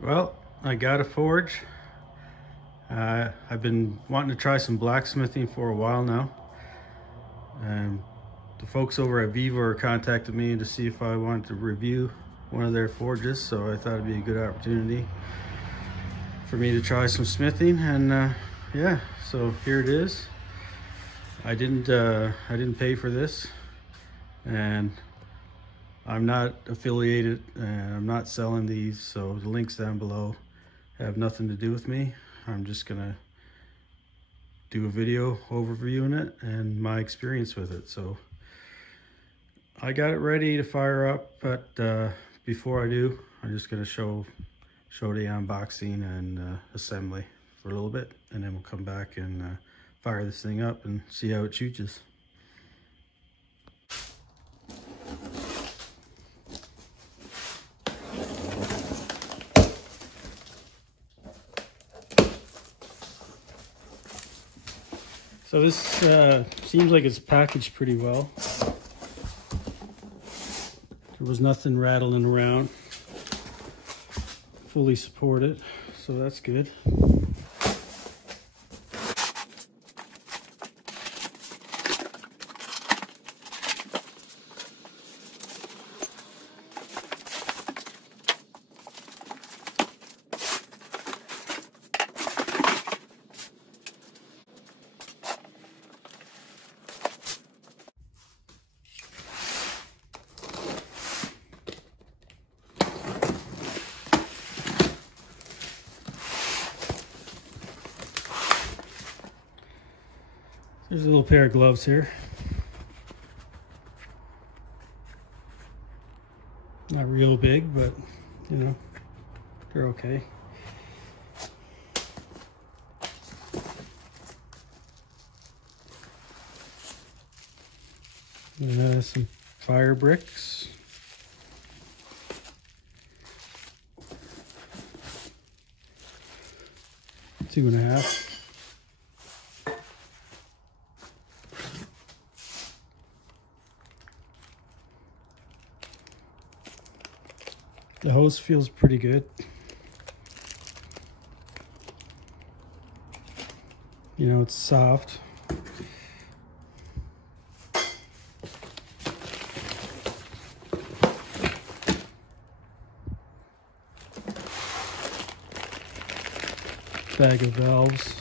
Well, I got a forge. I've been wanting to try some blacksmithing for a while now. And the folks over at Vevor contacted me to see if I wanted to review one of their forges, so I thought it'd be a good opportunity for me to try some smithing. And yeah, so here it is. I didn't pay for this, and I'm not affiliated and I'm not selling these, so the links down below have nothing to do with me. I'm just gonna do a video overviewing it and my experience with it. So I got it ready to fire up, but before I do, I'm just gonna show the unboxing and assembly for a little bit, and then we'll come back and fire this thing up and see how it shoots. So this seems like it's packaged pretty well. There was nothing rattling around. Fully supported, so that's good. There's a little pair of gloves here. Not real big, but you know, they're okay. Some fire bricks. Two and a half. The hose feels pretty good. You know, it's soft. Bag of valves.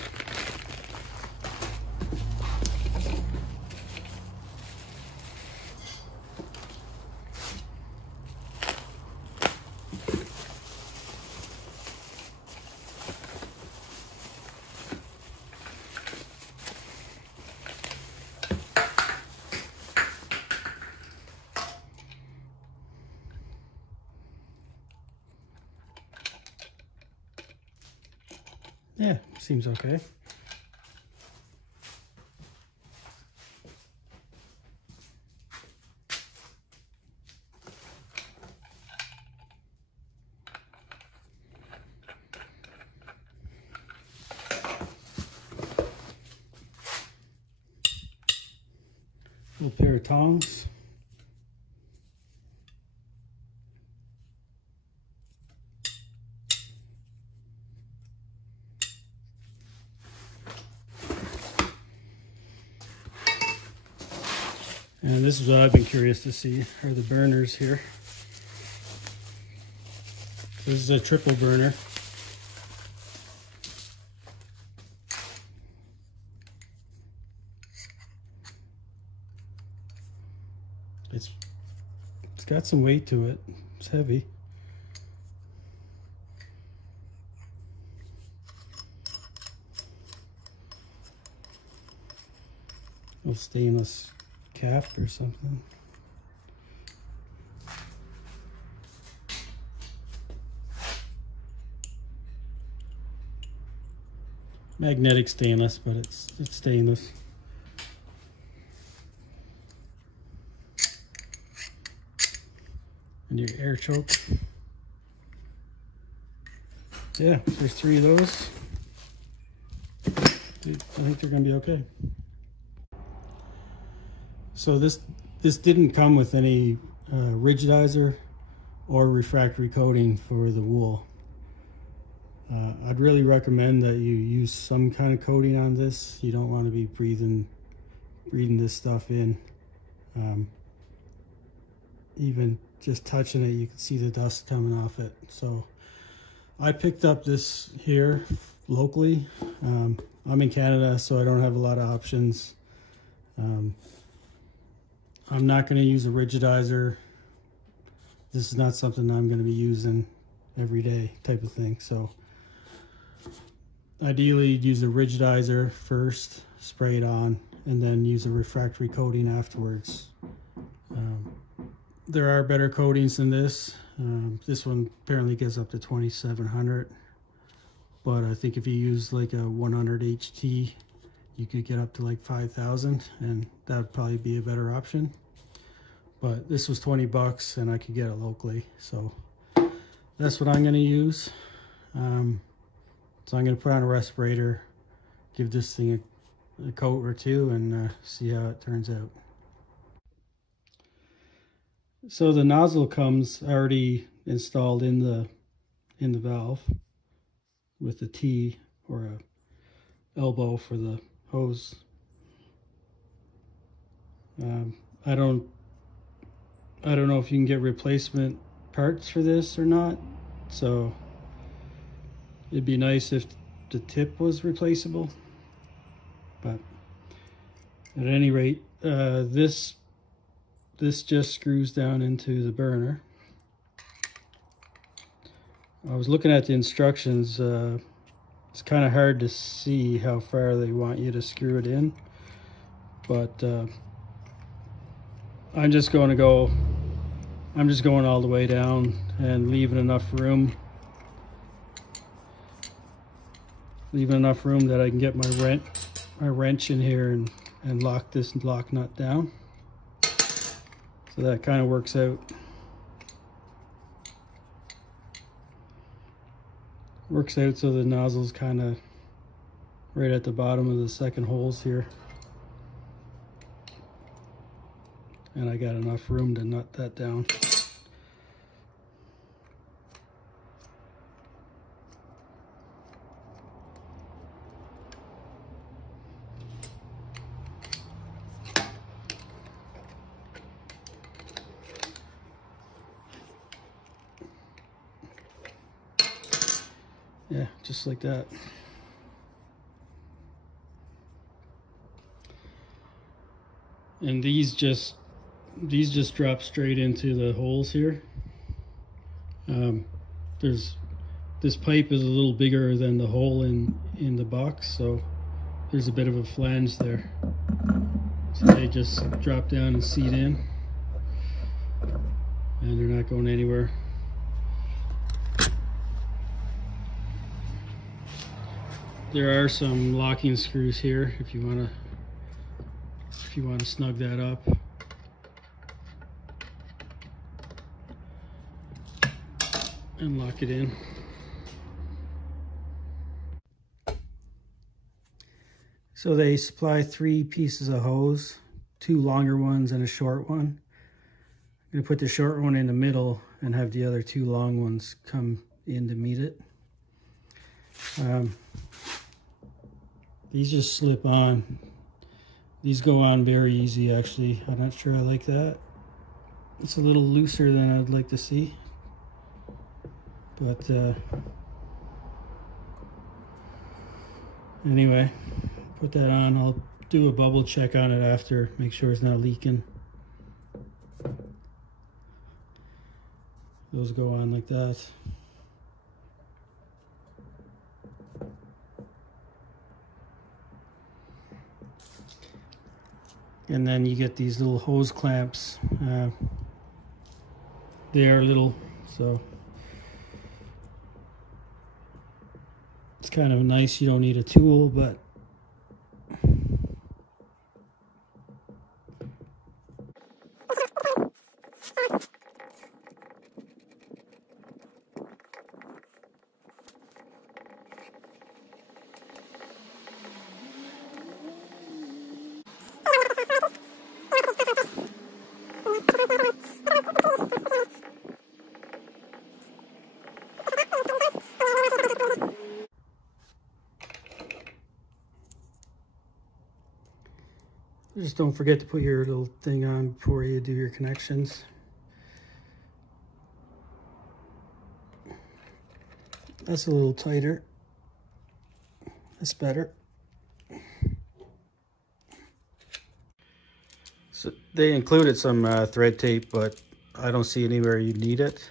Yeah, seems okay. Little pair of tongs. And this is what I've been curious to see, are the burners here. So this is a triple burner. It's got some weight to it. It's heavy. A stainless cap or something. Magnetic stainless, but it's stainless. And your air choke. Yeah, there's 3 of those. I think they're gonna be okay. So this didn't come with any rigidizer or refractory coating for the wool. I'd really recommend that you use some kind of coating on this. You don't want to be breathing this stuff in. Even just touching it, you can see the dust coming off it. So I picked up this here locally. I'm in Canada, so I don't have a lot of options. I'm not going to use a rigidizer. This is not something I'm going to be using every day type of thing. So ideally you'd use a rigidizer first, spray it on, and then use a refractory coating afterwards. There are better coatings than this. This one apparently gets up to 2700, but I think if you use like a 100 HT, you could get up to like 5000, and that would probably be a better option. But this was 20 bucks and I could get it locally, so that's what I'm going to use. So I'm going to put on a respirator, give this thing a coat or two, and see how it turns out. So the nozzle comes already installed in the valve with a T or a elbow for the hose. I don't know if you can get replacement parts for this or not, so it'd be nice if the tip was replaceable. But at any rate, this just screws down into the burner. I was looking at the instructions. It's kind of hard to see how far they want you to screw it in, but I'm just going all the way down and leaving enough room that I can get my wrench in here and lock this lock nut down. So that kind of works out. So the nozzle's kind of right at the bottom of the second holes here. And I got enough room to nut that down. Yeah, just like that. And these just drop straight into the holes here. This pipe is a little bigger than the hole in the box, so there's a bit of a flange there. So they just drop down and seat in, and they're not going anywhere. There are some locking screws here if you want to snug that up. And lock it in. So they supply 3 pieces of hose, 2 longer ones and a short one. I'm going to put the short one in the middle and have the other 2 long ones come in to meet it. These just slip on. These go on very easy, actually. I'm not sure I like that. It's a little looser than I'd like to see. But anyway, put that on. I'll do a bubble check on it after, make sure it's not leaking. Those go on like that. And then you get these little hose clamps. They are little, so it's kind of nice. You don't need a tool, but Just don't forget to put your little thing on before you do your connections. That's a little tighter. That's better. So they included some thread tape, but I don't see anywhere you need it.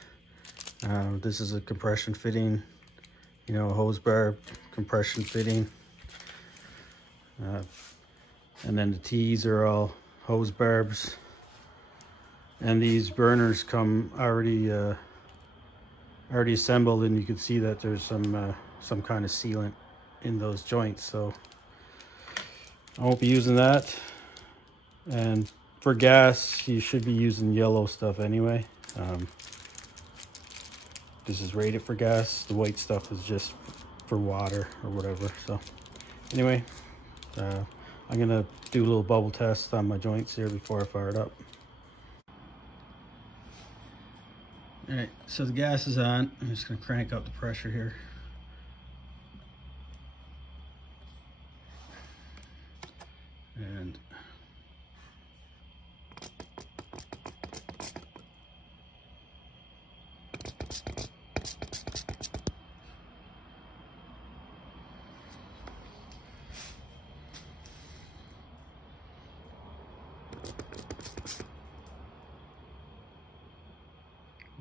This is a compression fitting, you know, hose bar compression fitting. And then the T's are all hose barbs. And these burners come already assembled, and you can see that there's some kind of sealant in those joints. So I won't be using that. And for gas, you should be using yellow stuff anyway. This is rated for gas. The white stuff is just for water or whatever. So anyway, I'm gonna do a little bubble test on my joints here before I fire it up. All right, so the gas is on. I'm just gonna crank up the pressure here. And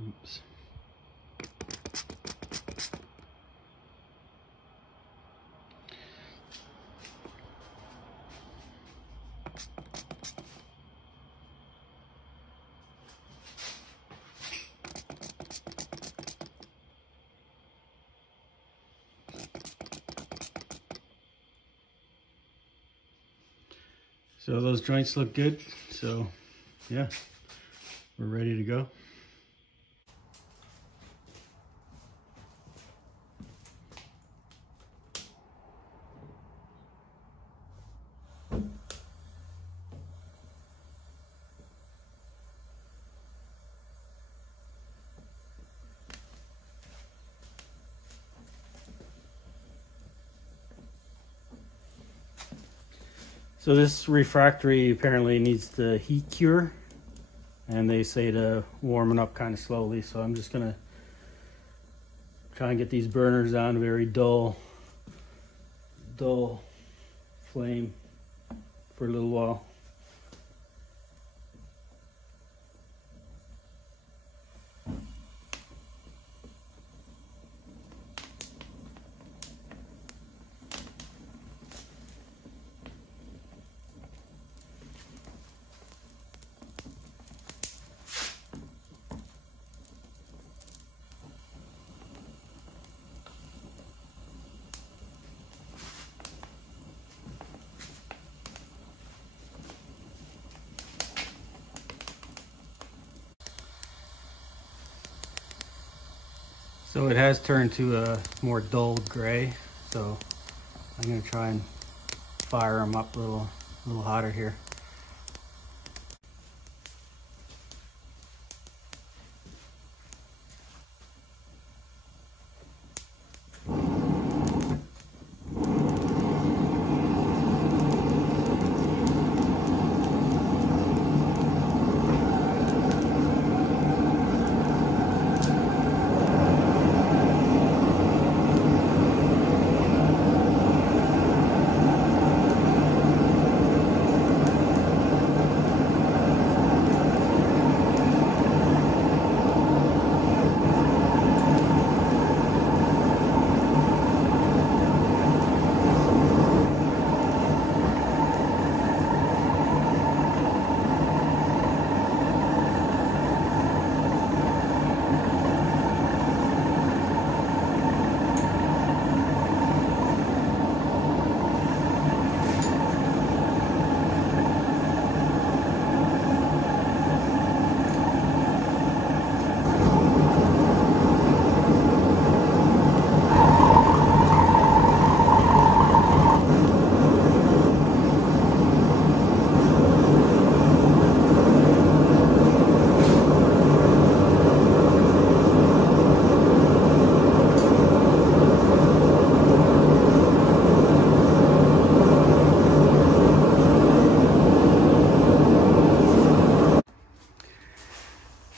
oops. So those joints look good. So yeah, we're ready to go. So this refractory apparently needs the heat cure, and they say to warm it up kind of slowly. So I'm just gonna try and get these burners on a very dull flame for a little while. So it has turned to a more dull gray, so I'm going to try and fire them up a little hotter here.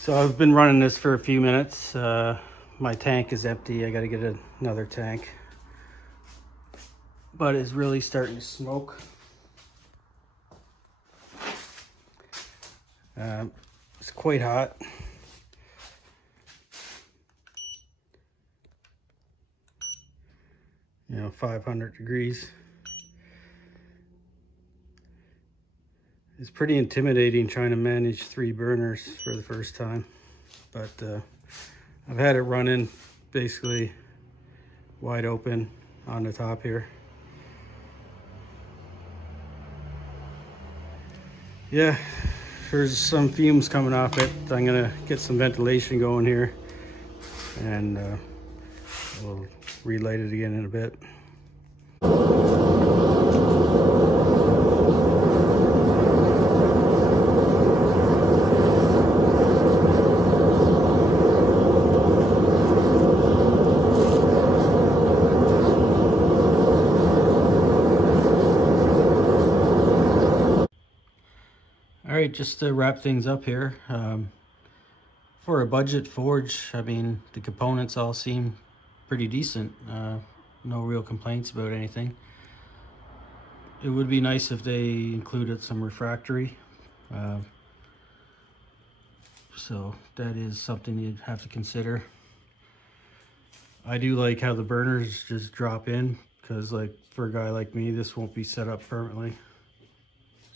So I've been running this for a few minutes. My tank is empty. I got to get another tank. But it's really starting to smoke. It's quite hot. You know, 500 degrees. It's pretty intimidating trying to manage 3 burners for the first time, but I've had it running basically wide open on the top here. Yeah, there's some fumes coming off it. I'm gonna get some ventilation going here, and we'll relight it again in a bit. All right, just to wrap things up here, for a budget forge, I mean, the components all seem pretty decent. No real complaints about anything. It would be nice if they included some refractory. So that is something you'd have to consider. I do like how the burners just drop in, because like for a guy like me, this won't be set up permanently.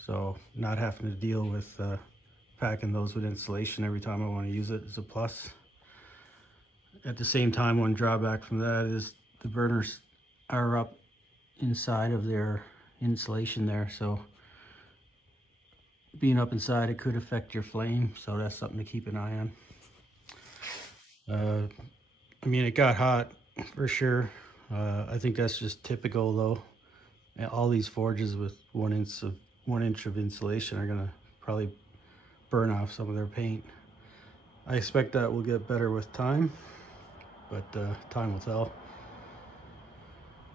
So not having to deal with packing those with insulation every time I want to use it is a plus. At the same time, one drawback from that is the burners are up inside of their insulation there. So being up inside, it could affect your flame. So that's something to keep an eye on. I mean, it got hot for sure. I think that's just typical though. And all these forges with 1 inch of insulation are gonna probably burn off some of their paint. I expect that will get better with time, but time will tell.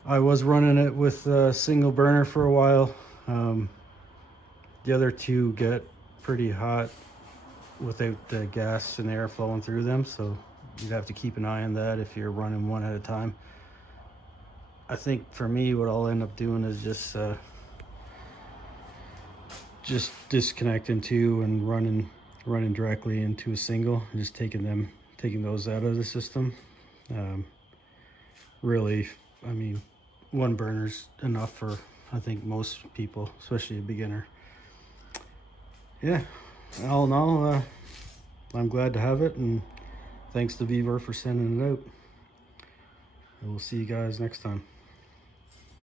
I was running it with a single burner for a while. The other 2 get pretty hot without the gas and air flowing through them, so you'd have to keep an eye on that if you're running one at a time. I think for me, what I'll end up doing is just disconnecting 2 and running directly into a single, and just taking those out of the system. Really, I mean, 1 burner's enough for, I think, most people, especially a beginner. Yeah, all in all, I'm glad to have it, and thanks to Vevor for sending it out. And we'll see you guys next time.